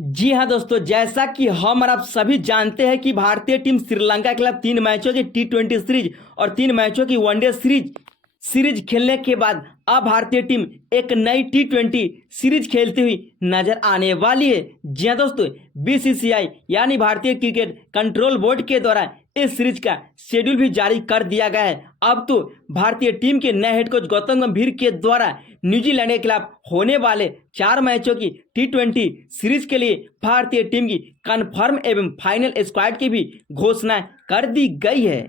जी हाँ दोस्तों, जैसा कि हम और आप सभी जानते हैं कि भारतीय टीम श्रीलंका के खिलाफ 3 मैचों की T20 सीरीज और 3 मैचों की वनडे सीरीज खेलने के बाद अब भारतीय टीम एक नई T20 सीरीज खेलती हुई नजर आने वाली है। जी हाँ दोस्तों, BCCI यानी भारतीय क्रिकेट कंट्रोल बोर्ड के द्वारा इस सीरीज का शेड्यूल भी जारी कर दिया गया है। अब तो भारतीय टीम के नए हेड कोच गौतम गंभीर के द्वारा न्यूजीलैंड के खिलाफ होने वाले 4 मैचों की T20 सीरीज के लिए भारतीय टीम की कन्फर्म एवं फाइनल स्क्वाड की भी घोषणा कर दी गई है।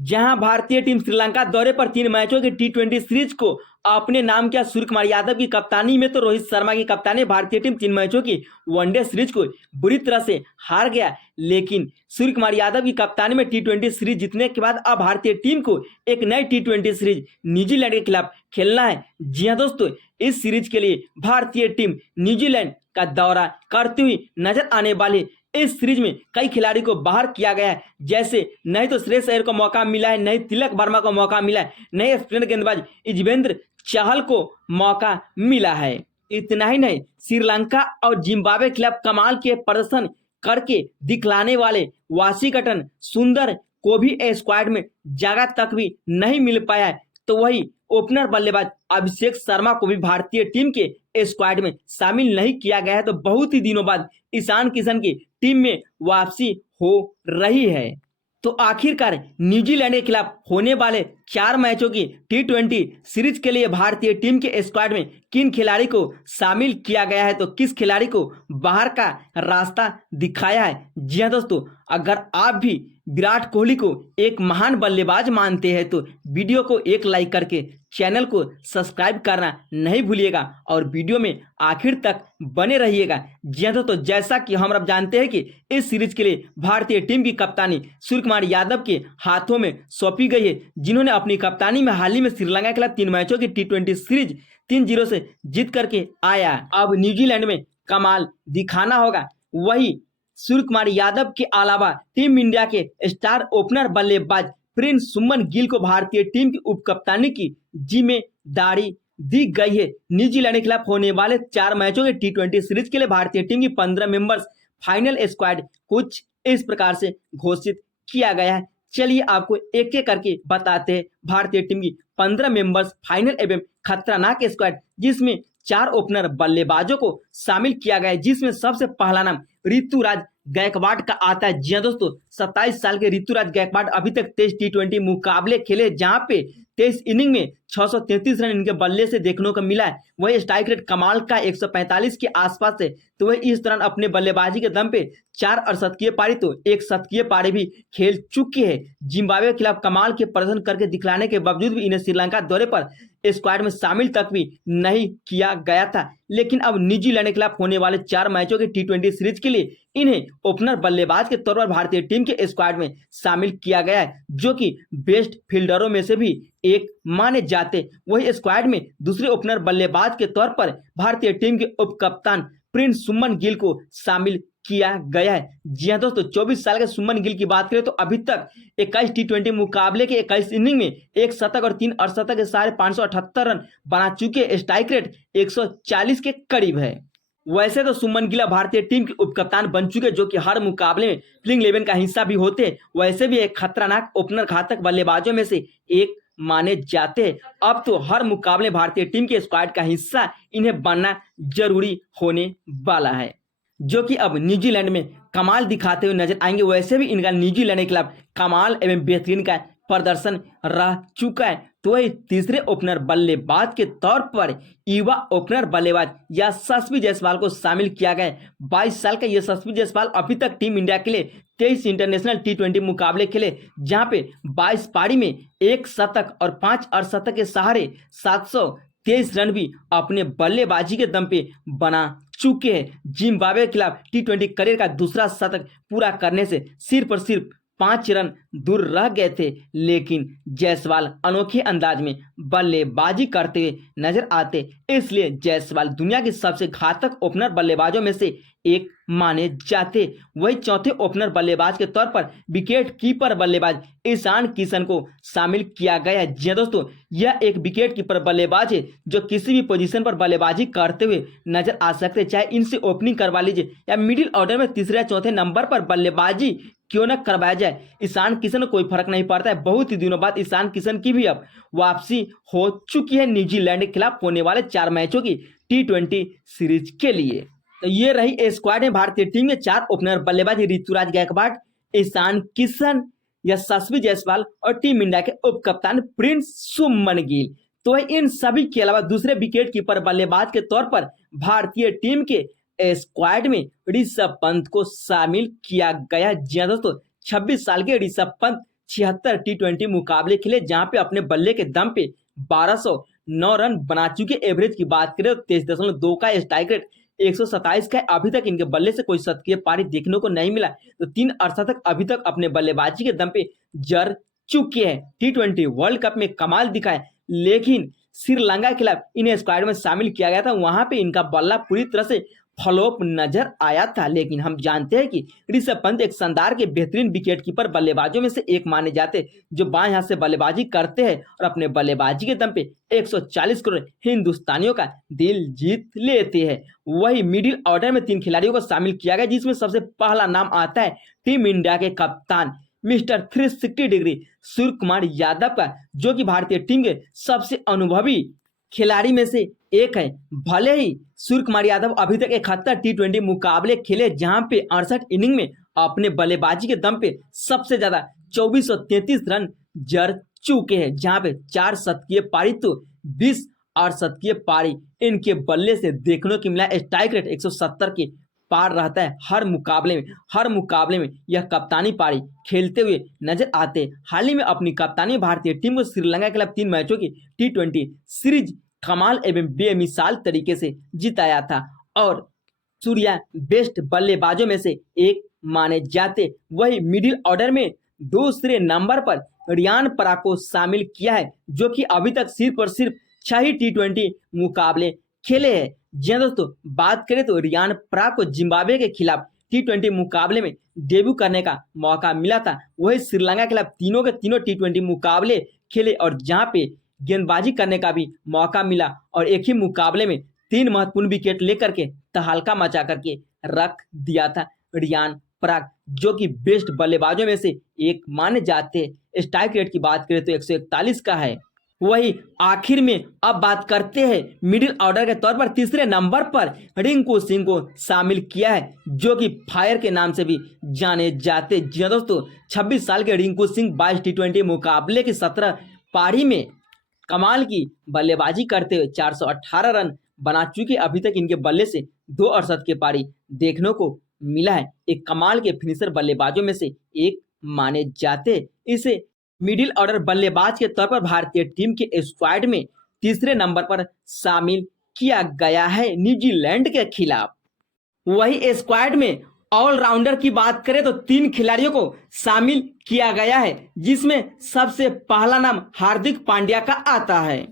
जहां भारतीय टीम श्रीलंका दौरे पर 3 मैचों की T20 सीरीज को अपने नाम किया। सूर्य कुमार यादव की कप्तानी में तो रोहित शर्मा की कप्तानी भारतीय टीम 3 मैचों की वनडे सीरीज को बुरी तरह से हार गया, लेकिन सूर्य कुमार यादव की कप्तानी में T20 सीरीज जीतने के बाद अब भारतीय टीम को एक नई T20 सीरीज न्यूजीलैंड के खिलाफ खेलना है। जी हाँ दोस्तों, इस सीरीज के लिए भारतीय टीम न्यूजीलैंड का दौरा करती हुई नजर आने वाली। इस सीरीज में कई खिलाड़ी को बाहर किया गया है, जैसे नहीं तो श्रेयस अय्यर को मौका मिला है, नहीं तिलक वर्मा को मौका मिला है, नहीं स्पिनर गेंदबाज युजवेंद्र चहल को मौका मिला है। इतना ही नहीं, श्रीलंका और जिम्बाब्वे के खिलाफ कमाल के प्रदर्शन करके दिखलाने वाले वाशिंगटन सुंदर को भी स्क्वाड में जगह तक भी नहीं मिल पाया है, तो वही ओपनर बल्लेबाज अभिषेक शर्मा को भी भारतीय टीम के स्क्वाड में शामिल नहीं किया गया है। तो बहुत ही दिनों बाद ईशान किशन की टीम में वापसी हो रही है। तो आखिरकार न्यूजीलैंड के खिलाफ होने वाले 4 मैचों की T20 सीरीज के लिए भारतीय टीम के स्क्वाड में किन खिलाड़ी को शामिल किया गया है, तो किस खिलाड़ी को बाहर का रास्ता दिखाया है। जी हाँ दोस्तों, अगर आप भी विराट कोहली को एक महान बल्लेबाज मानते हैं तो वीडियो को एक लाइक करके चैनल को सब्सक्राइब करना नहीं भूलिएगा और वीडियो में आखिर तक बने रहिएगा। जी हाँ दोस्तों, जैसा कि हम अब जानते हैं कि इस सीरीज के लिए भारतीय टीम की कप्तानी सूर्य कुमार यादव के हाथों में सौंपी गई है, जिन्होंने अपनी कप्तानी में हाल ही में श्रीलंका के खिलाफ 3 मैचों की T20 सीरीज 3-0 से जीत करके आया। अब न्यूजीलैंड में कमाल दिखाना होगा। वही सूर्य कुमार यादव के अलावा टीम इंडिया के स्टार ओपनर बल्लेबाज प्रिंस सुमन गिल को भारतीय टीम की उपकप्तानी की जिम्मेदारी दी गई है। न्यूजीलैंड के खिलाफ होने वाले 4 मैचों के T20 सीरीज के लिए भारतीय टीम की 15 मेंबर्स फाइनल स्क्वाड कुछ इस प्रकार से घोषित किया गया है। चलिए आपको एक एक करके बताते हैं भारतीय टीम की 15 मेंबर्स फाइनल एवं खतरनाक स्क्वाड, जिसमें 4 ओपनर बल्लेबाजों को शामिल किया गया है, जिसमें सबसे पहला नाम ऋतुराज गायकवाड़ का आता है। जी हाँ दोस्तों, 27 साल के ऋतुराज गायकवाड़ अभी तक 23 T20 मुकाबले खेले, जहां पे 23 इनिंग में 633 रन इनके बल्ले से देखने को मिला है। वही स्ट्राइक रेट कमाल का 145 के आसपास है। तो वह इस दौरान अपने बल्लेबाजी के दम पे 4 अर्धशतकीय पारी तो 1 शतकीय पारी भी खेल चुके हैं। जिम्बाब्वे के खिलाफ कमाल के प्रदर्शन करके दिखलाने के बावजूद भी इन्हें श्रीलंका दौरे पर स्क्वाड में शामिल तक भी नहीं किया गया था, लेकिन अब न्यूजीलैंड के खिलाफ होने वाले 4 मैचों के T20 सीरीज के लिए इन्हें ओपनर बल्लेबाज के तौर पर भारतीय टीम के स्क्वाड में शामिल किया गया है, जो कि बेस्ट फील्डरों में से भी एक माने जाते। वही स्क्वाड में दूसरे ओपनर बल्लेबाज के तौर पर भारतीय टीम के उप कप्तान प्रिंस सुमन गिल को शामिल किया गया है। जी हाँ दोस्तों, 24 साल के सुमन गिल की बात करें तो अभी तक 21 T20 मुकाबले के 21 इनिंग में 1 शतक और 3 अर्धशतक के सारे 578 रन बना चुके। स्ट्राइक रेट 140 के करीब है। वैसे तो सुमन गिल भारतीय टीम के उपकप्तान बन चुके, जो कि हर मुकाबले में प्लेइंग 11 का हिस्सा भी होते हैं। वैसे भी एक खतरनाक ओपनर घातक बल्लेबाजों में से एक माने जाते हैं। अब तो हर मुकाबले भारतीय टीम के स्क्वाड का हिस्सा इन्हें बनना जरूरी होने वाला है, जो कि अब न्यूजीलैंड में कमाल दिखाते हुए नजर आएंगे। वैसे भी इनका न्यूजीलैंड के खिलाफ कमाल एवं बेहतरीन का प्रदर्शन रह चुका है। तो वही तीसरे ओपनर बल्लेबाज के तौर पर युवा ओपनर बल्लेबाज यशस्वी जायसवाल को शामिल किया गया है। 22 साल का यशस्वी जायसवाल अभी तक टीम इंडिया के लिए 23 इंटरनेशनल T20 मुकाबले खेले, जहां पे 22 पारी में 1 शतक और 5 अर्धशतक के सहारे 723 रन भी अपने बल्लेबाजी के दम पे बना चुके हैं। जिम्बाब्वे के खिलाफ T20 करियर का दूसरा शतक पूरा करने से सिर्फ और सिर्फ 5 रन दूर रह गए थे, लेकिन जायसवाल अनोखे अंदाज में बल्लेबाजी करते हुए नजर आते, इसलिए जायसवाल दुनिया के सबसे घातक ओपनर बल्लेबाजों में से एक माने जाते। वही चौथे ओपनर बल्लेबाज के तौर पर विकेट कीपर बल्लेबाज ईशान किशन को शामिल किया गया है। जी दोस्तों, यह एक विकेट कीपर बल्लेबाज है जो किसी भी पोजीशन पर बल्लेबाजी करते हुए नजर आ सकते हैं, चाहे इनसे ओपनिंग करवा लीजिए या मिडिल ऑर्डर में तीसरे या चौथे नंबर पर बल्लेबाजी क्यों न करवाया जाए, ईशान किशन को कोई फर्क नहीं पड़ता है। बहुत ही दिनों बाद ईशान किशन की भी अब वापसी हो चुकी है न्यूजीलैंड के खिलाफ होने वाले 4 मैचों की T20 सीरीज के लिए। तो ये रही स्क्वाड में भारतीय टीम में 4 ओपनर बल्लेबाज ऋतुराज गायकवाड़, ईशान किशन, यशस्वी जायसवाल और टीम इंडिया के उप कप्तान प्रिंस शुभमन गिल। तो इन सभी के अलावा दूसरे विकेट कीपर बल्लेबाज के तौर पर भारतीय टीम के स्क्वाड में ऋषभ पंत को शामिल किया गया। जी हाँ दोस्तों, 26 साल के ऋषभ पंत 76 T20 मुकाबले खेले, जहां पे अपने बल्ले के दम पे 1209 रन बना चुके। एवरेज की बात करें तो 23.2 का स्ट्राइक रेट, 127 का। अभी तक इनके बल्ले से कोई शतकीय पारी देखने को नहीं मिला, तो 3 अर्धशतक अभी तक अपने बल्लेबाजी के दम पे जड़ चुके हैं। T20 वर्ल्ड कप में कमाल दिखाए, लेकिन श्रीलंका के खिलाफ इन्हें स्क्वाड में शामिल किया गया था, वहां पे इनका बल्ला पूरी तरह से फ्लॉप नजर आया था। लेकिन हम जानते हैं कि ऋषभ पंत एक शानदार के बेहतरीन विकेट कीपर बल्लेबाजों में से एक माने जाते, जो बाएं हाथ से बल्लेबाजी करते हैं और अपने बल्लेबाजी के दम पे 140 करोड़ हिंदुस्तानियों का दिल जीत लेते हैं। वही मिडिल ऑर्डर में 3 खिलाड़ियों को शामिल किया गया, जिसमें सबसे पहला नाम आता है टीम इंडिया के कप्तान मिस्टर 360 डिग्री सूर्य कुमार यादव का, जो कि भारतीय टीम के सबसे अनुभवी खिलाड़ी में से एक है। भले ही सूर्य कुमार यादव अभी तक 71 T20 मुकाबले खेले, जहां पे 68 इनिंग में अपने बल्लेबाजी के दम पे सबसे ज्यादा 2433 रन जड़ चुके हैं, जहां पे 4 शतकीय पारी तो 20 अर्धशतकीय पारी इनके बल्ले से देखने को मिला। स्ट्राइक रेट 170 के पार रहता है हर मुकाबले में यह कप्तानी पारी खेलते हुए नजर आते। हाल ही में अपनी कप्तानी भारतीय टीम को श्रीलंका के खिलाफ 3 मैचों की T20 सीरीज कमाल एवं बेमिसाल तरीके से जिताया था और सूर्या बेस्ट बल्लेबाजों में से एक माने जाते। वही मिडिल ऑर्डर में दूसरे नंबर पर रियान पराग को शामिल किया है, जो कि अभी तक सिर्फ और सिर्फ 6 ही T20 मुकाबले खेले हैं। जी दोस्तों, बात करें तो रियान पराग को जिम्बाब्वे के खिलाफ T20 मुकाबले में डेब्यू करने का मौका मिला था। वही श्रीलंका के खिलाफ तीनों के तीनों T20 मुकाबले खेले और जहां पे गेंदबाजी करने का भी मौका मिला और एक ही मुकाबले में 3 महत्वपूर्ण विकेट लेकर के तहलका मचा करके रख दिया था रियान पराग, जो कि बेस्ट बल्लेबाजों में से एक माने जाते हैं। स्ट्राइक रेट की बात करें तो 141 का है। वही आखिर में अब बात करते हैं मिडिल ऑर्डर के तौर पर तीसरे नंबर पर रिंकू सिंह को शामिल किया है, जो कि फायर के नाम से भी जाने जाते। जी दोस्तों, 26 साल के रिंकू सिंह 22 T20 मुकाबले की 17 पारी में कमाल की बल्लेबाजी करते हुए 418 रन बना चुके। अभी तक इनके बल्ले से 2 अड़सठ के पारी देखने को मिला है। एक कमाल के फिनिशर बल्लेबाजों में से एक माने जाते। इसे मिडिल ऑर्डर बल्लेबाज के तौर पर भारतीय टीम के स्क्वाड में तीसरे नंबर पर शामिल किया गया है न्यूजीलैंड के खिलाफ। वही स्क्वाड में ऑलराउंडर की बात करें तो 3 खिलाड़ियों को शामिल किया गया है, जिसमें सबसे पहला नाम हार्दिक पांड्या का आता है।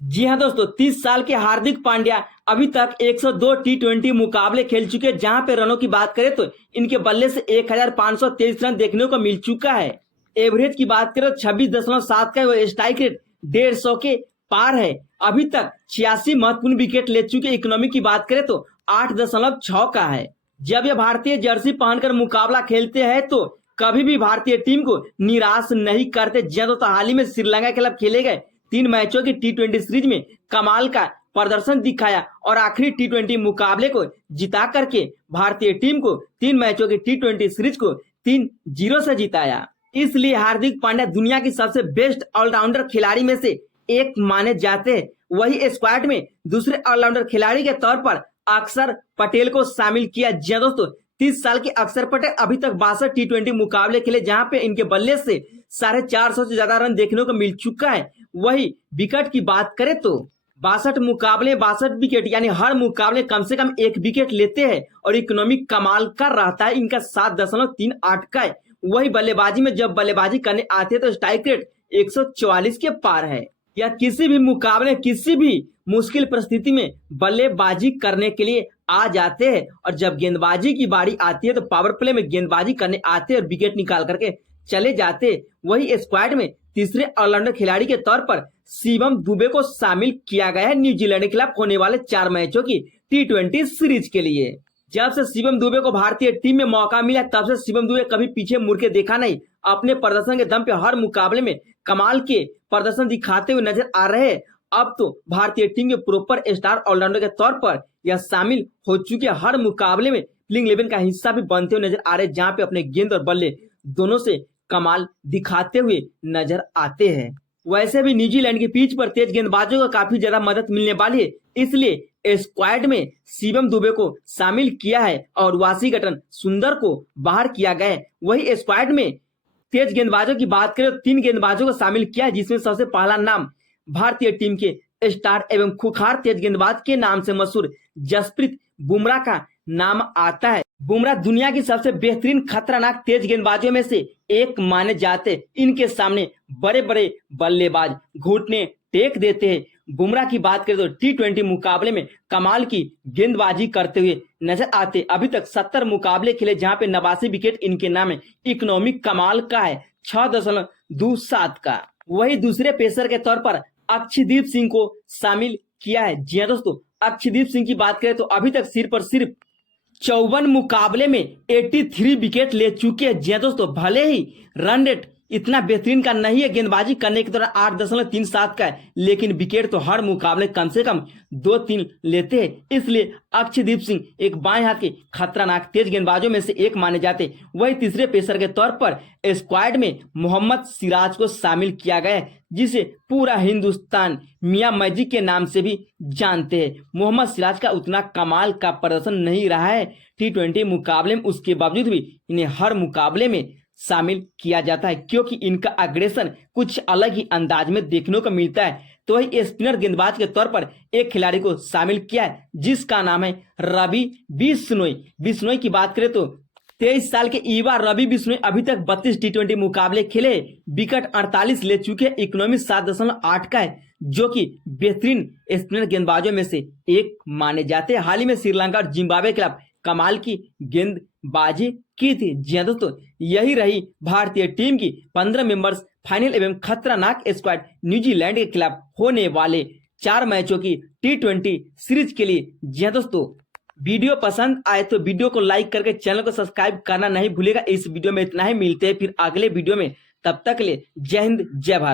जी हाँ दोस्तों, 30 साल के हार्दिक पांड्या अभी तक 102 T20 मुकाबले खेल चुके, जहां पे रनों की बात करें तो इनके बल्ले से 1523 रन देखने को मिल चुका है। एवरेज की बात करें तो 26.7 का वो स्ट्राइक रेट 150 के पार है। अभी तक 86 महत्वपूर्ण विकेट ले चुके। इकोनॉमी की बात करें तो 8.6 का है। जब ये भारतीय जर्सी पहनकर मुकाबला खेलते हैं तो कभी भी भारतीय टीम को निराश नहीं करते। जब तो हाल ही में श्रीलंका के खिलाफ खेले गए 3 मैचों की T20 सीरीज में कमाल का प्रदर्शन दिखाया और आखिरी T20 मुकाबले को जिता करके भारतीय टीम को 3 मैचों की T20 सीरीज को 3-0 से जिताया। इसलिए हार्दिक पांड्या दुनिया की सबसे बेस्ट ऑलराउंडर खिलाड़ी में से एक माने जाते हैं। वही स्क्वाड में दूसरे ऑलराउंडर खिलाड़ी के तौर पर अक्षर पटेल को शामिल किया। जी दोस्तों, 30 साल के अक्षर पटेल अभी तक 62 T20 मुकाबले खेले, जहां पे इनके बल्ले से 450 से ज्यादा रन देखने को मिल चुका है। वही विकेट की बात करें तो 62 मुकाबले 62 विकेट, यानी हर मुकाबले कम से कम 1 विकेट लेते हैं और इकोनॉमिक कमाल का रहता है इनका 7.38 का है। वही बल्लेबाजी में जब बल्लेबाजी करने आते हैं तो स्ट्राइक रेट 144 के पार है। या किसी भी मुकाबले किसी भी मुश्किल परिस्थिति में बल्लेबाजी करने के लिए आ जाते हैं और जब गेंदबाजी की बारी आती है तो पावर प्ले में गेंदबाजी करने आते हैं और विकेट निकाल करके चले जाते। वही स्क्वाड में तीसरे ऑलराउंडर खिलाड़ी के तौर पर शिवम दुबे को शामिल किया गया है न्यूजीलैंड के खिलाफ होने वाले 4 मैचों की T20 सीरीज के लिए। जब से शिवम दुबे को भारतीय टीम में मौका मिला तब से शिवम दुबे कभी पीछे मुड़ के देखा नहीं। अपने प्रदर्शन के दम पे हर मुकाबले में कमाल के प्रदर्शन दिखाते हुए नजर आ रहे हैं। अब तो भारतीय टीम के प्रॉपर स्टार ऑलराउंडर के तौर पर यह शामिल हो चुके हर मुकाबले में प्लेइंग 11 का हिस्सा भी बनते हुए नजर आ रहे हैं, जहां पे अपने गेंद और बल्ले दोनों से कमाल दिखाते हुए नजर आते हैं। वैसे भी न्यूजीलैंड की पिच पर तेज गेंदबाजों को काफी ज्यादा मदद मिलने वाली है, इसलिए स्क्वाड में शिवम दुबे को शामिल किया है और वाशिंगटन सुंदर को बाहर किया गया है। वही स्क्वाड में तेज गेंदबाजों की बात करें तो 3 गेंदबाजों को शामिल किया है, जिसमें सबसे पहला नाम भारतीय टीम के स्टार एवं खुखार तेज गेंदबाज के नाम से मशहूर जसप्रीत बुमराह का नाम आता है। बुमराह दुनिया की सबसे बेहतरीन खतरनाक तेज गेंदबाजों में से एक माने जाते। इनके सामने बड़े बड़े बल्लेबाज घुटने टेक देते हैं। बुमराह की बात करें तो T20 मुकाबले में कमाल की गेंदबाजी करते हुए नजर आते। अभी तक 70 मुकाबले खेले, जहां पे 89 विकेट इनके नाम है। इकोनॉमिक कमाल का है 6.27 का। वही दूसरे पेसर के तौर पर अक्षदीप सिंह को शामिल किया है। जी हाँ दोस्तों, अक्षदीप सिंह की बात करें तो अभी तक सिर्फ 54 मुकाबले में 83 विकेट ले चुके हैं। जी हाँ दोस्तों, भले ही रन रेट इतना बेहतरीन का नहीं है, गेंदबाजी करने के दौरान 8.37 का है, लेकिन विकेट तो हर मुकाबले कम से कम 2-3 लेते हैं। इसलिए अक्षदीप सिंह एक बाएं हाथ के खतरनाक तेज गेंदबाजों में से एक माने जाते। वही तीसरे पेसर के तौर पर स्क्वाड में मोहम्मद सिराज को शामिल किया गया है, जिसे पूरा हिंदुस्तान मियां मैजिक के नाम से भी जानते हैं। मोहम्मद सिराज का उतना कमाल का प्रदर्शन नहीं रहा है T20 मुकाबले में, उसके बावजूद भी इन्हें हर मुकाबले में शामिल किया जाता है, क्योंकि इनका अग्रेशन कुछ अलग ही अंदाज में देखने को मिलता है। तो वही स्पिनर गेंदबाज के तौर पर एक खिलाड़ी को शामिल किया है, जिसका नाम है रवि बिश्नोई। बिश्नोई की बात करें तो 23 साल के युवा रवि बिश्नोई अभी तक 32 T20 मुकाबले खेले, विकेट 48 ले चुके, इकोनॉमी 7.8 का है, जो कि बेहतरीन स्पिनर गेंदबाजों में से एक माने जाते हैं। हाल ही में श्रीलंका और जिम्बाब्वे के खिलाफ कमाल की गेंदबाजी की थी। जी हाँ दोस्तों, यही रही भारतीय टीम की 15 मेंबर्स फाइनल एवं खतरनाक स्क्वाड न्यूजीलैंड के खिलाफ होने वाले 4 मैचों की T20 सीरीज के लिए। जी हाँ दोस्तों, वीडियो पसंद आए तो वीडियो को लाइक करके चैनल को सब्सक्राइब करना नहीं भूलेगा। इस वीडियो में इतना ही, मिलते हैं फिर अगले वीडियो में। तब तक के लिए जय हिंद जय भारत।